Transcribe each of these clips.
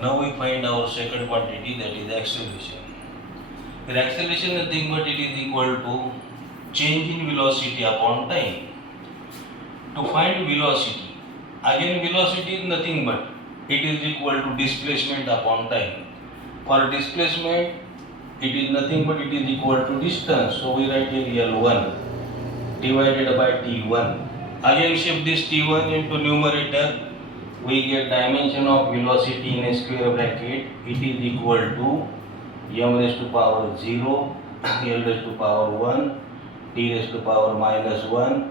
Now we find our second quantity, that is acceleration. The acceleration is nothing but it is equal to change in velocity upon time. To find velocity, again velocity is nothing but it is equal to displacement upon time. For displacement, it is nothing but it is equal to distance. So we write here L1 divided by T1. Again shift this T1 into numerator. We get dimension of velocity in a square bracket. It is equal to m raised to power 0, l raised to power 1, t raised to power minus 1.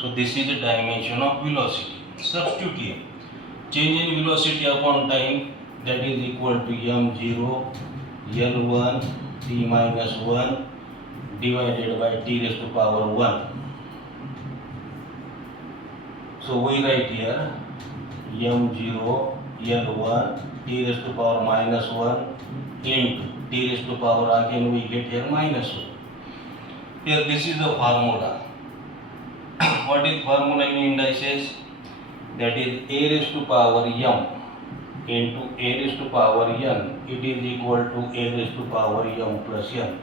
So this is the dimension of velocity. Substitute here. Change in velocity upon time, that is equal to m0 l1 t minus 1 divided by t raised to power 1. So we write here m0 l1 t raised to power minus 1 into t raised to power, again we get here minus 1. Here this is the formula. What is formula in indices? That is a raised to power m into a raised to power n. It is equal to a raised to power m plus n.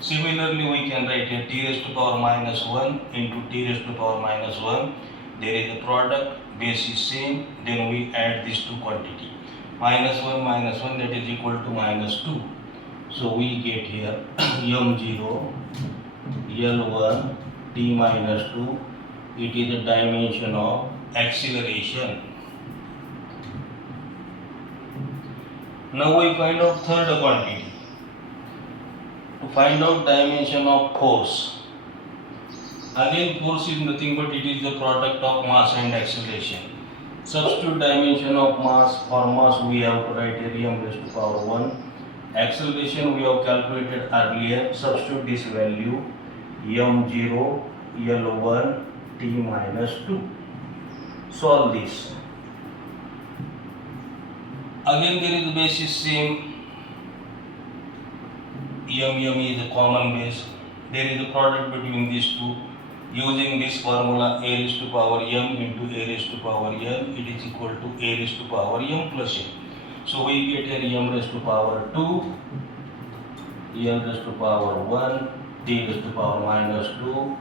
Similarly, we can write here t raised to power minus 1 into t raised to power minus 1. There is a product, base is same, then we add these two quantity. Minus 1, that is equal to minus 2. So we get here m0 l1 t minus 2. It is the dimension of acceleration. Now we find out third quantity. To find out dimension of force. Again, force is nothing but it is the product of mass and acceleration. Substitute dimension of mass. For mass we have to write here m raised to power 1. Acceleration we have calculated earlier. Substitute this value m0 l1 t minus 2. Solve this. Again there is base is same. m is a common base. There is a product between these two. Using this formula, a raised to power m into a raised to power n, it is equal to a raised to power m plus n. So we get here m raised to power 2, m raised to power 1, t raised to power minus 2.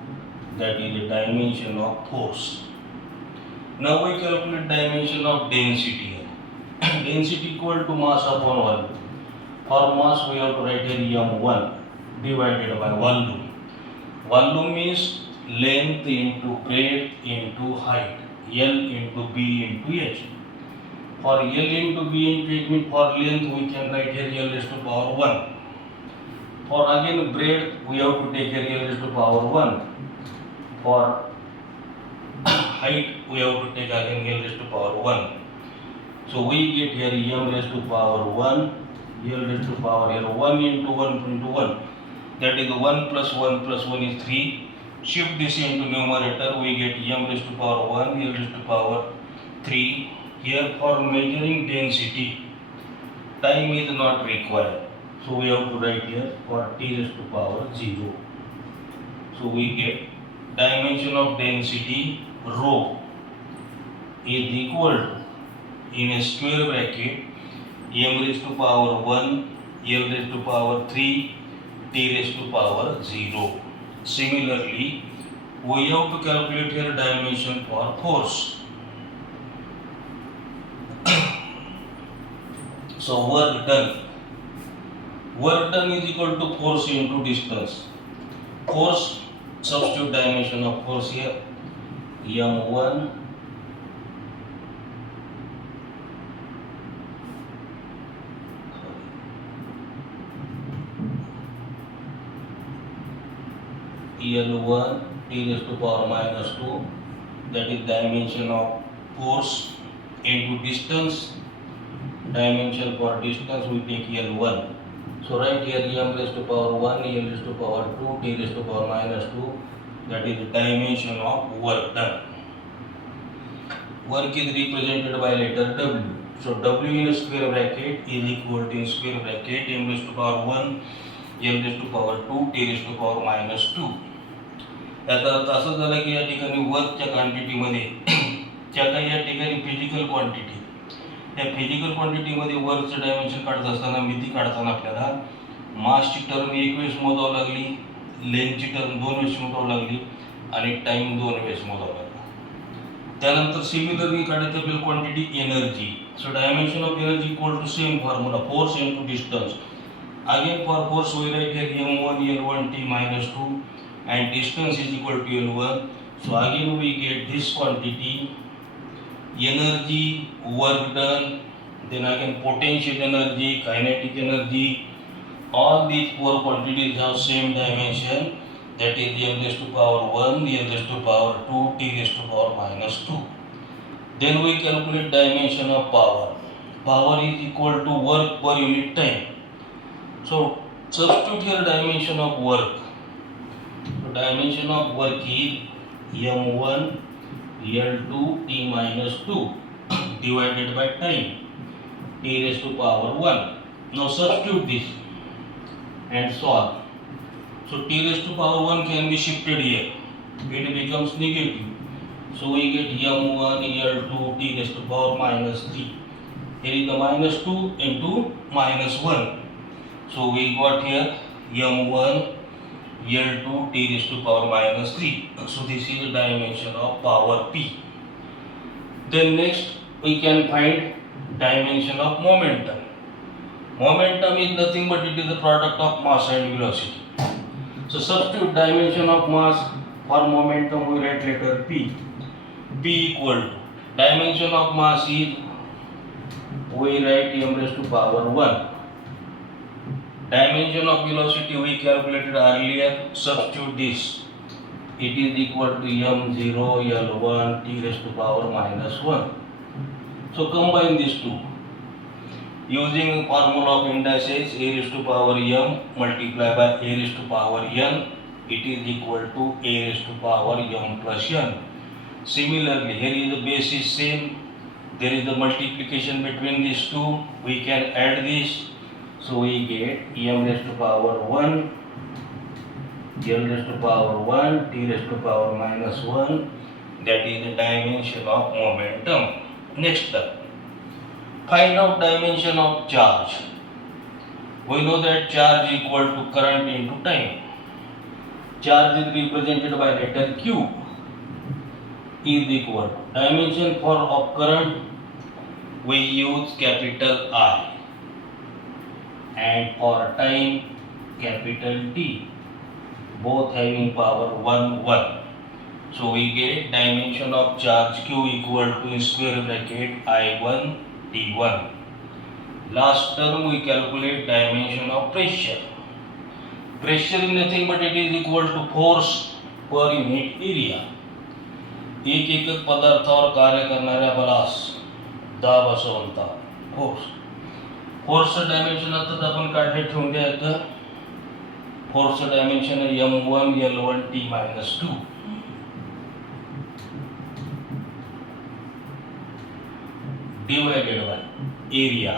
That is the dimension of force. Now we calculate dimension of density here. Density equal to mass upon volume. For mass we have to write here m1 divided by volume. Volume means length into breadth into height. L into B into H. For L into B into H means for length we can write here L raised to power 1. For again breadth we have to take here L raised to power 1. For height we have to take again L raised to power 1. So we get here m raised to power 1, L raised to power here 1 into 1 into 1. That is 1 plus 1 plus 1 is 3. Shift this into numerator, we get m raised to power 1, L raised to power 3. Here for measuring density, time is not required. So we have to write here for t raised to power 0. So we get dimension of density rho is equal to, in a square bracket, m raised to power 1, L raised to power 3, t raised to power 0. Similarly, we have to calculate here dimension for force. So work done. Work done is equal to force into distance. Force, substitute dimension of force here. m1 L1 t raised to power minus 2, that is dimension of force into distance. Dimension for distance we take L1. So right here m raised to power 1, L raised to power 2, t raised to power minus 2, that is the dimension of work done. Work is represented by letter W. So W in a square bracket is equal to, in square bracket, m raised to power 1, L raised to power 2, t raised to power minus 2. याचा अर्थ असं झालं की या ठिकाणी वर्कच्या क्वांटिटीमध्ये ज्या काही या ठिकाणी फिजिकल क्वांटिटी या फिजिकल क्वांटिटीमध्ये वर्कचं डायमेन्शन काढत असताना मिती काढताना आपल्याला मासची टर्म एक वेळेस मोजावं लागली, लेंथची टर्म 2 वेळेस मोजावं लागली आणि टाइम 2 वेळेस मोजावं लागला. त्यानंतर सिमिलरली काढायची आपल्याला quantity energy. So dimension of energy equal to same formula force into distance. Again for force we write here m1 l1 t minus 2 and distance is equal to l1. So again we get this quantity energy, work done, then again potential energy, kinetic energy. All these four quantities have same dimension, that is m raised to power 1, m raised to power 2, t raised to power minus 2. Then we calculate dimension of power. Power is equal to work per unit time. So substitute here dimension of work. So dimension of work is m1 l2 t minus 2 divided by time, t raised to power 1. Now substitute this and solve. So t raised to power 1 can be shifted here. It becomes negative. So we get m1 l2 t raised to power minus 3. Here is the minus 2 into minus 1. So we got here m1 l2 t raised to power minus 3. So this is the dimension of power p. Then next we can find dimension of momentum. Momentum is nothing but it is the product of mass and velocity. So substitute dimension of mass for momentum we write letter p. P equal to dimension of mass is we write m raised to power 1. Dimension of velocity we calculated earlier. Substitute this. It is equal to m0 l1 t raised to power minus 1. So combine these two. Using formula of indices, a raised to power m multiplied by a raised to power n, it is equal to a raised to power m plus n. Similarly, here is the base is same. There is the multiplication between these two. We can add this. So we get m raised to power 1, l raised to power 1, t raised to power minus 1. That is the dimension of momentum. Next step. Find out dimension of charge. We know that charge equal to current into time. Charge is represented by letter Q. Is equal to dimension for of current. We use capital I. And for time capital T, both having power 1 1. So we get dimension of charge Q equal to square bracket I1 T1. Last term we calculate dimension of pressure. Pressure is nothing but it is equal to force per unit area. एक एकक पदार्थावर कार्य करणाऱ्या बलास दाब असं म्हणतात, force. फोर्सचं dimension आता आपण काढले ठेवून द्यायचं. फोर्सचं डायमेन्शन आहे m1 l1 t minus 2 divided by area.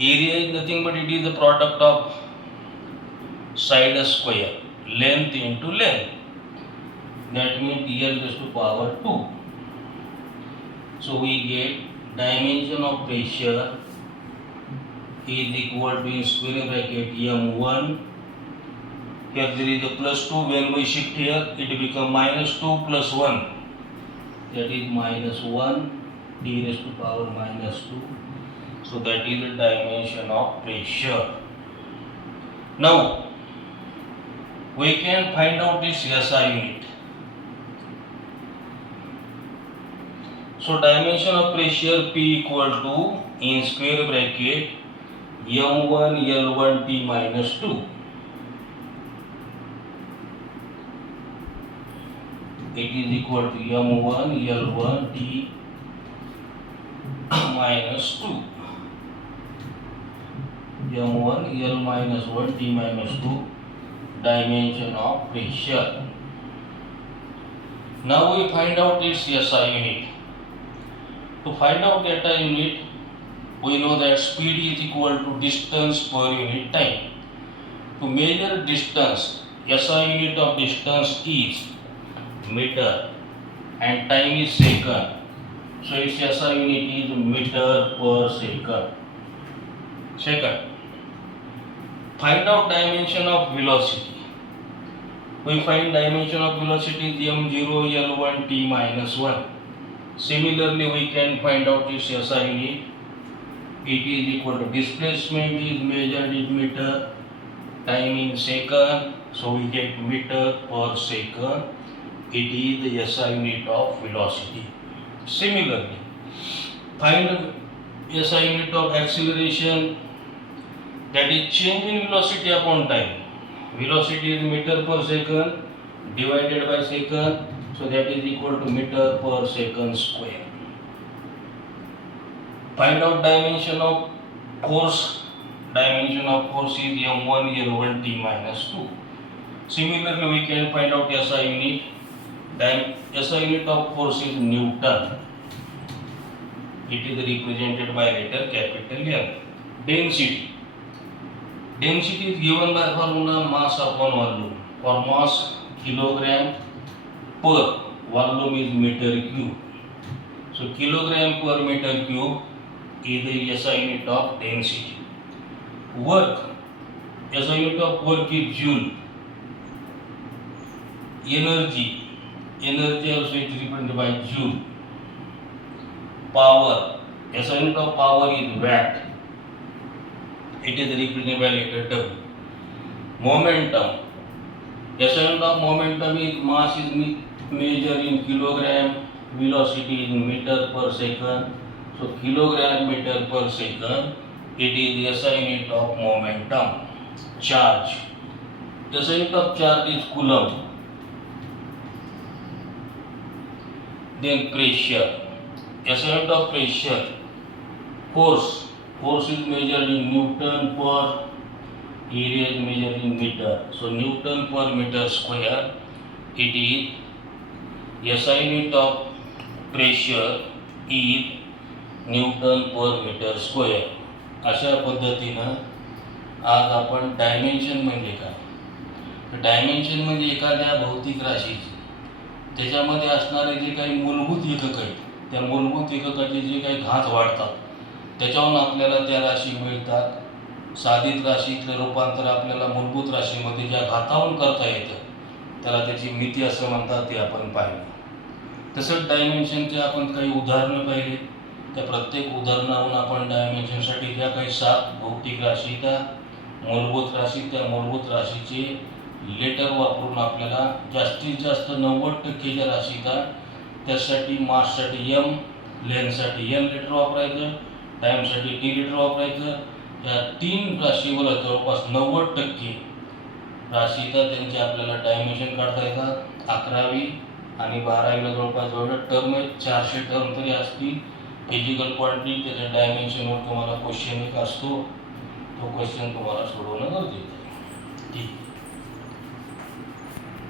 Area is nothing but it is the product of side square, length into length. That means l raised to power 2. So we get dimension of pressure is equal to square bracket m1. Here there is a plus 2. When we shift here, it becomes minus 2 plus 1. That is minus 1 t raised to power minus 2. So that is the dimension of pressure. Now we can find out this SI unit. So dimension of pressure P equal to in square bracket m1 l1 t minus 2. It is equal to m1 l1 t minus 2. m1 l minus 1 t minus 2 dimension of pressure. Now we find out its SI unit. To find out data unit, we know that speed is equal to distance per unit time. To measure distance, SI unit of distance is meter and time is second. So its SI unit is meter per second. Second, find out dimension of velocity. We find dimension of velocity is m0 l1 t minus 1. Similarly, we can find out its SI unit. It is equal to displacement is measured in meter, time in second, so we get meter per second. It is the SI unit of velocity. Similarly, find SI unit of acceleration, that is change in velocity upon time. Velocity is meter per second divided by second, so that is equal to meter per second square. Find out dimension of force. Dimension of force is m1 l1 t minus 2. Similarly, we can find out SI unit. SI unit of force is Newton. It is represented by letter capital N. Density. Density is given by formula mass upon volume. For mass, kilogram per volume is meter cube. So kilogram per meter cube is the SI unit of density. Work. SI unit of work is joule. Energy. Energy also is represented by joule. Power. SI unit of power is watt. It is represented by letter W. Momentum. SI unit of momentum is mass is measured in kilogram, velocity in meter per second. So kilogram meter per second. It is SI unit of momentum. Charge. SI unit of charge is coulomb. Then pressure. SI unit of pressure. Force. Force is measured in Newton per, area is measured in meter. So Newton per meter square. It is SI unit of pressure is Newton per meter square. अशा पद्धतीनं आज आपण dimension म्हणजे काय, dimension म्हणजे एखाद्या भौतिक राशीची त्याच्यामध्ये असणारे जे काही मूलभूत एकक आहेत, त्या मूलभूत एककाचे जे काही घात वाढतात त्याच्यावरून आपल्याला त्या राशी मिळतात. साधित राशीतलं रूपांतर आपल्याला मूलभूत राशीमध्ये ज्या घातावरून करता येतं त्याला त्याची मिती असं म्हणतात, ते आपण पाहिलं. तसंच डायमेन्शनचे आपण काही उदाहरणं पाहिली. त्या प्रत्येक उदाहरणावरून आपण डायमेन्शनसाठी ज्या काही 7 भौतिक राशी, त्या मूलभूत राशी, त्या मूलभूत राशीचे लेटर वापरून आपल्याला जास्तीत जास्त 90% राशी का, त्यासाठी माससाठी m, लेंथसाठी n लेटर वापरायचं, टाईमसाठी t लेटर वापरायचं. या 3 राशीवर जवळपास 90% राशीचा त्यांचे आपल्याला डायमेन्शन काढता येतात. 11वी आणि 12वीला जवळपास जेवढं टर्म आहेत 400 टर्म तरी असतील. फिजिकल क्वांटिटी त्याच्या डायमेन्शनवर तुम्हाला क्वेश्चन एक असतो, तो क्वेश्चन तुम्हाला सोडवणं गरजेचं आहे. ठीक.